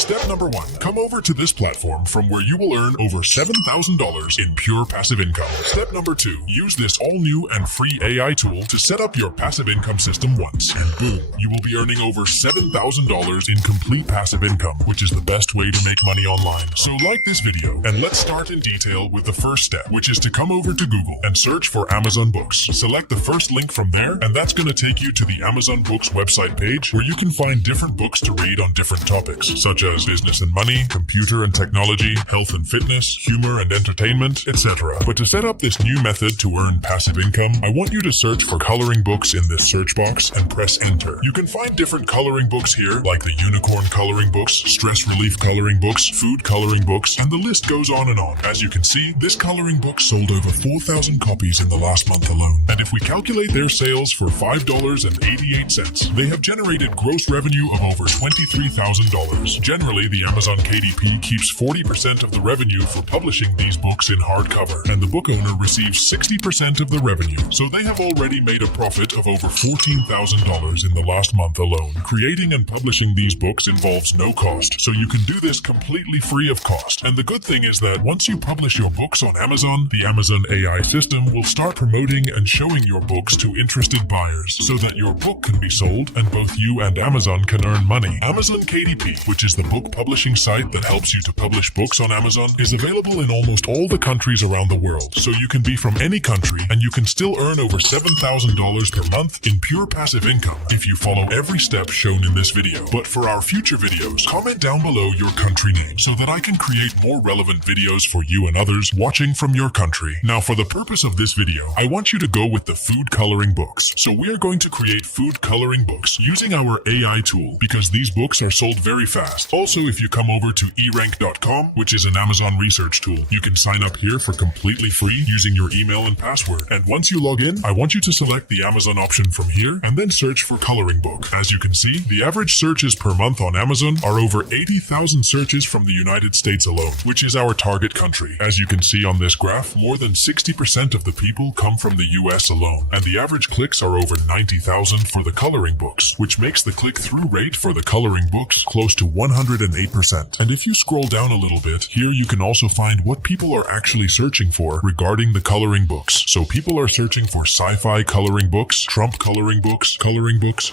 Step number 1. Come over to this platform from where you will earn over $7,000 in pure passive income. Step number 2. Use this all-new and free AI tool to set up your passive income system once, and boom, you will be earning over $7,000 in complete passive income, which is the best way to make money online. So like this video, and let's start in detail with the first step, which is to come over to Google and search for Amazon Books. Select the first link from there, and that's going to take you to the Amazon Books website page, where you can find different books to read on different topics, such as business and money, computer and technology, health and fitness, humor and entertainment, etc. But to set up this new method to earn passive income, I want you to search for coloring books in this search box and press enter. You can find different coloring books here, like the unicorn coloring books, stress relief coloring books, food coloring books, and the list goes on and on. As you can see, this coloring book sold over 4,000 copies in the last month alone. And if we calculate their sales for $5.88, they have generated gross revenue of over $23,000. Generally, the Amazon KDP keeps 40% of the revenue for publishing these books in hardcover, and the book owner receives 60% of the revenue. So they have already made a profit of over $14,000 in the last month alone. Creating and publishing these books involves no cost, so you can do this completely free of cost. And the good thing is that once you publish your books on Amazon, the Amazon AI system will start promoting and showing your books to interested buyers, so that your book can be sold and both you and Amazon can earn money. Amazon KDP, which is the book publishing site that helps you to publish books on Amazon, is available in almost all the countries around the world. So you can be from any country and you can still earn over $7,000 per month in pure passive income if you follow every step shown in this video. But for our future videos, comment down below your country name so that I can create more relevant videos for you and others watching from your country. Now, for the purpose of this video, I want you to go with the food coloring books. So we are going to create food coloring books using our AI tool, because these books are sold very fast. Also, if you come over to erank.com, which is an Amazon research tool, you can sign up here for completely free using your email and password. And once you log in, I want you to select the Amazon option from here and then search for coloring book. As you can see, the average searches per month on Amazon are over 80,000 searches from the United States alone, which is our target country. As you can see on this graph, more than 60% of the people come from the US alone, and the average clicks are over 90,000 for the coloring books, which makes the click-through rate for the coloring books close to 108%. And if you scroll down a little bit, here you can also find what people are actually searching for regarding the coloring books. So people are searching for sci-fi coloring books, Trump coloring books,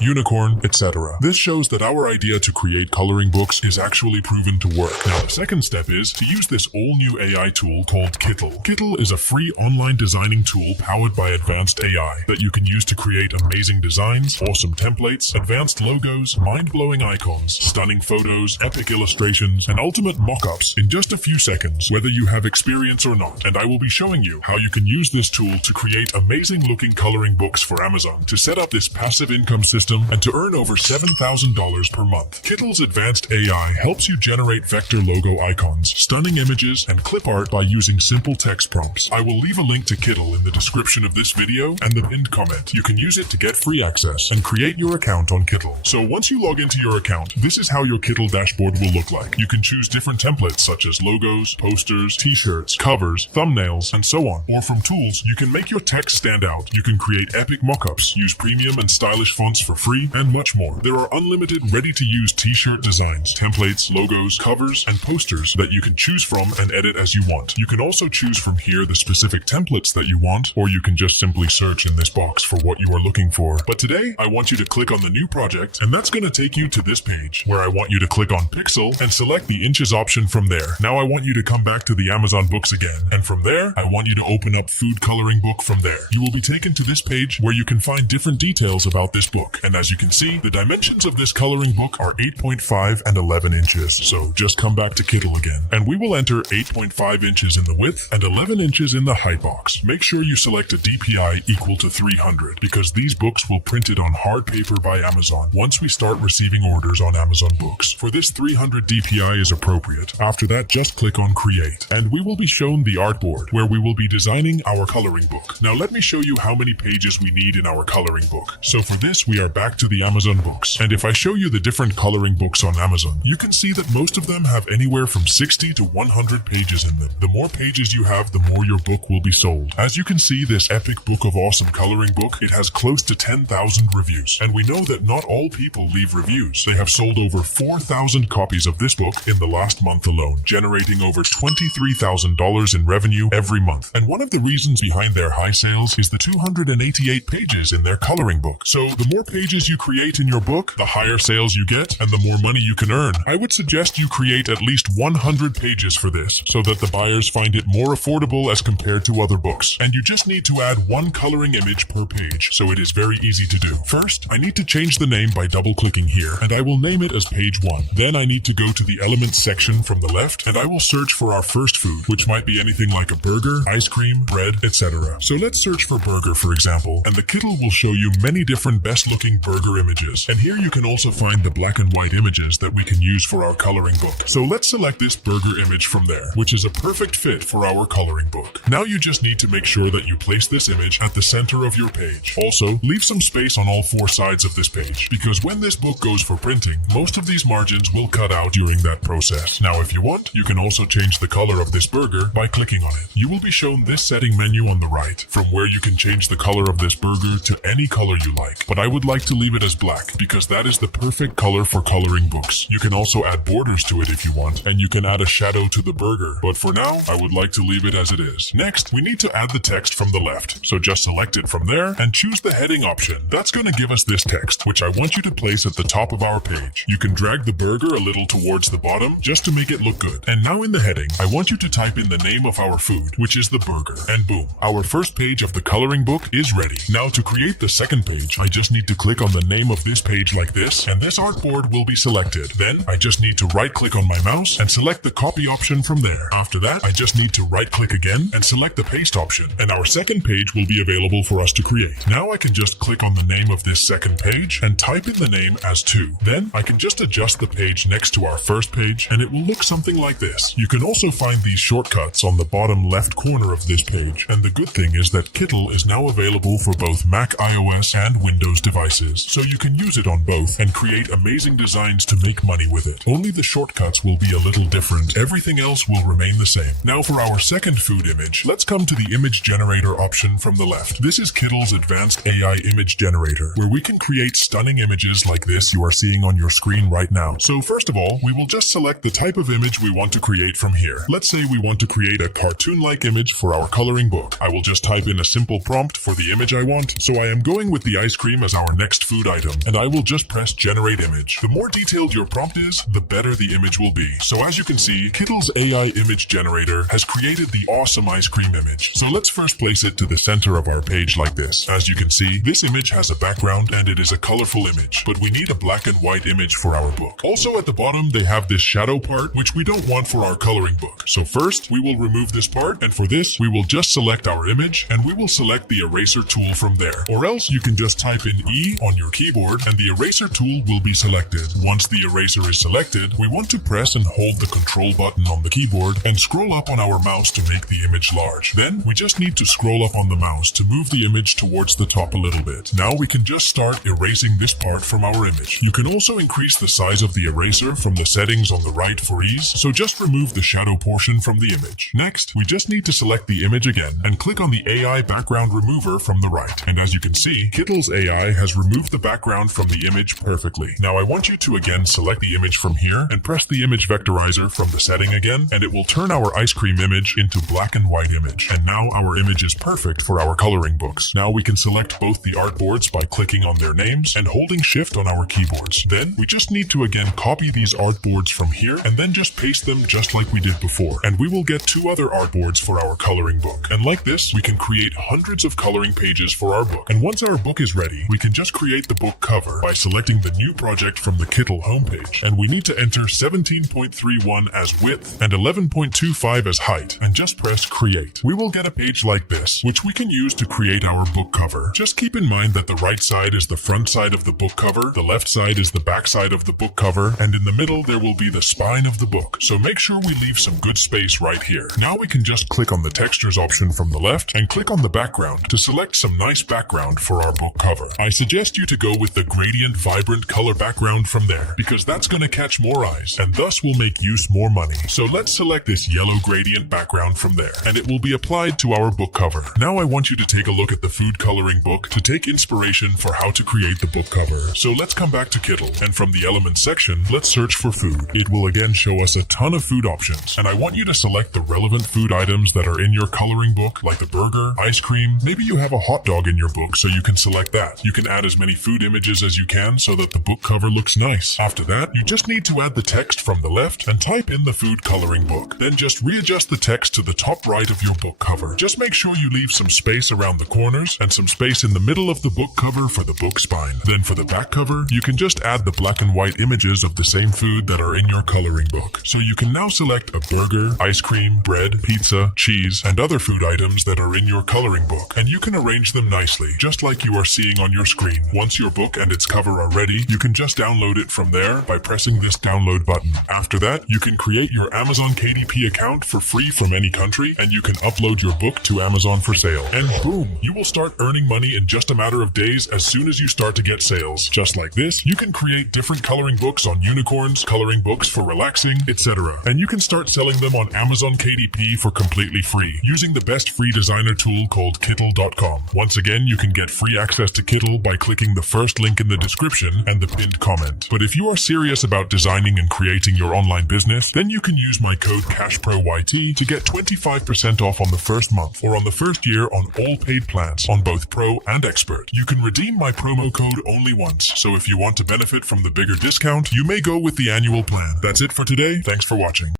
unicorn, etc. This shows that our idea to create coloring books is actually proven to work. Now, the second step is to use this all-new AI tool called Kittl. Kittl is a free online designing tool powered by advanced AI that you can use to create amazing designs, awesome templates, advanced logos, mind-blowing icons, stunning photos, epic illustrations, and ultimate mock-ups in just a few seconds, whether you have experience or not. And I will be showing you how you can use this tool to create amazing-looking coloring books for Amazon, to set up this passive income system, and to earn over $7,000 per month. Kittl's advanced AI helps you generate vector logo icons, stunning images, and clip art by using simple text prompts. I will leave a link to Kittl in the description of this video and the pinned comment. You can use it to get free access and create your account on Kittl. So once you log into your account, this is how your Kittl dashboard will look like. You can choose different templates such as logos, posters, t-shirts, covers, thumbnails, and so on. Or from tools, you can make your text stand out. You can create epic mockups, use premium and stylish fonts for free, and much more. There are unlimited ready-to-use t-shirt designs, templates, logos, covers, and posters that you can choose from and edit as you want. You can also choose from here the specific templates that you want, or you can just simply search in this box for what you are looking for. But today, I want you to click on the new project, and that's going to take you to this page, where I want you to click on Pixel and select the inches option from there. Now I want you to come back to the Amazon books again, and from there, I want you to open up food coloring book from there. You will be taken to this page where you can find different details about this book. And as you can see, the dimensions of this coloring book are 8.5 and 11 inches. So just come back to Kittl again, and we will enter 8.5 inches in the width and 11 inches in the height box. Make sure you select a DPI equal to 300, because these books will print it on hard paper by Amazon once we start receiving orders on Amazon books. For this, 300 DPI is appropriate. After that, just click on Create, and we will be shown the artboard where we will be designing our coloring book. Now let me show you how many pages we need in our coloring book. So for this, we are back to the Amazon books, and if I show you the different coloring books on Amazon, you can see that most of them have anywhere from 60 to 100 pages in them. The more pages you have, the more your book will be sold. As you can see, this epic book of awesome coloring book, it has close to 10,000 reviews, and we know that not all people leave reviews. They have sold over 4,000 1,000 copies of this book in the last month alone, generating over $23,000 in revenue every month. And one of the reasons behind their high sales is the 288 pages in their coloring book. So the more pages you create in your book, the higher sales you get and the more money you can earn. I would suggest you create at least 100 pages for this so that the buyers find it more affordable as compared to other books. And you just need to add one coloring image per page, so it is very easy to do. First, I need to change the name by double-clicking here, and I will name it as page 1. Then I need to go to the elements section from the left, and I will search for our first food, which might be anything like a burger, ice cream, bread, etc. So let's search for burger, for example, and the kittl will show you many different best-looking burger images. And here you can also find the black and white images that we can use for our coloring book. So let's select this burger image from there, which is a perfect fit for our coloring book. Now you just need to make sure that you place this image at the center of your page. Also, leave some space on all 4 sides of this page, because when this book goes for printing, most of these margins will cut out during that process. Now, if you want, you can also change the color of this burger by clicking on it. You will be shown this setting menu on the right, from where you can change the color of this burger to any color you like. But I would like to leave it as black, because that is the perfect color for coloring books. You can also add borders to it if you want, and you can add a shadow to the burger. But for now, I would like to leave it as it is. Next, we need to add the text from the left. So just select it from there and choose the heading option. That's going to give us this text, which I want you to place at the top of our page. You can drag the burger a little towards the bottom just to make it look good. And now in the heading, I want you to type in the name of our food, which is the burger. And boom, our first page of the coloring book is ready. Now to create the second page, I just need to click on the name of this page like this, and this artboard will be selected. Then I just need to right-click on my mouse and select the copy option from there. After that, I just need to right-click again and select the paste option, and our second page will be available for us to create. Now I can just click on the name of this second page and type in the name as 2. Then I can just adjust the page next to our first page, and it will look something like this. You can also find these shortcuts on the bottom left corner of this page, and the good thing is that kittl is now available for both Mac iOS and Windows devices, so you can use it on both and create amazing designs to make money with it. Only the shortcuts will be a little different. Everything else will remain the same. Now for our second food image, let's come to the image generator option from the left. This is kittl's advanced AI image generator, where we can create stunning images like this you are seeing on your screen right now. So first of all, we will just select the type of image we want to create from here. Let's say we want to create a cartoon-like image for our coloring book. I will just type in a simple prompt for the image I want. So I am going with the ice cream as our next food item, and I will just press generate image. The more detailed your prompt is, the better the image will be. So as you can see, kittl's AI image generator has created the awesome ice cream image. So let's first place it to the center of our page like this. As you can see, this image has a background and it is a colorful image, but we need a black and white image for our book. Also at the bottom, they have this shadow part, which we don't want for our coloring book. So first, we will remove this part, and for this, we will just select our image, and we will select the eraser tool from there. Or else you can just type in E on your keyboard, and the eraser tool will be selected. Once the eraser is selected, we want to press and hold the control button on the keyboard and scroll up on our mouse to make the image large. Then, we just need to scroll up on the mouse to move the image towards the top a little bit. Now we can just start erasing this part from our image. You can also increase the size of the eraser from the settings on the right for ease, so just remove the shadow portion from the image. Next, we just need to select the image again and click on the AI background remover from the right. And as you can see, kittl's AI has removed the background from the image perfectly. Now I want you to again select the image from here and press the image vectorizer from the setting again, and it will turn our ice cream image into black and white image. And now our image is perfect for our coloring books. Now we can select both the artboards by clicking on their names and holding shift on our keyboards. Then we just need to again copy these artboards from here and then just paste them just like we did before. And we will get 2 other artboards for our coloring book. And like this, we can create hundreds of coloring pages for our book. And once our book is ready, we can just create the book cover by selecting the new project from the kittl homepage. And we need to enter 17.31 as width and 11.25 as height, and just press create. We will get a page like this, which we can use to create our book cover. Just keep in mind that the right side is the front side of the book cover, the left side is the back side of the book cover, and in the middle there will be the spine of the book. So make sure we leave some good space right here. Now we can just click on the textures option from the left and click on the background to select some nice background for our book cover. I suggest you to go with the gradient vibrant color background from there, because that's going to catch more eyes and thus will make use more money. So let's select this yellow gradient background from there, and it will be applied to our book cover. Now I want you to take a look at the food coloring book to take inspiration for how to create the book cover. So let's come back to kittl, and from the elements section, let's search for food. It will again show us a ton of food options, and I want you to select the relevant food items that are in your coloring book, like the burger, ice cream. Maybe you have a hot dog in your book, so you can select that. You can add as many food images as you can so that the book cover looks nice. After that, you just need to add the text from the left and type in the food coloring book. Then just readjust the text to the top right of your book cover. Just make sure you leave some space around the corners and some space in the middle of the book cover for the book spine. Then for the back cover, you can just add the black and white images of the same food that are in your coloring book. So you can now select a burger, ice cream, bread, pizza, cheese, and other food items that are in your coloring book, and you can arrange them nicely, just like you are seeing on your screen. Once your book and its cover are ready, you can just download it from there by pressing this download button. After that, you can create your Amazon KDP account for free from any country, and you can upload your book to Amazon for sale. And boom, you will start earning money in just a matter of days as soon as you start to get sales. Just like this, you can create different coloring books on unicorns, coloring books for relaxing, etc. And you can start selling them on Amazon KDP for completely free, using the best free designer tool called kittl.com. Once again, you can get free access to Kittl by clicking the first link in the description and the pinned comment. But if you are serious about designing and creating your online business, then you can use my code CashProYT to get 25% off on the first month or on the first year on all paid plans on both Pro and Expert. You can redeem my promo code only once, so if you want to benefit from the bigger discount, you may go with the annual plan. That's it for today. Thanks for watching.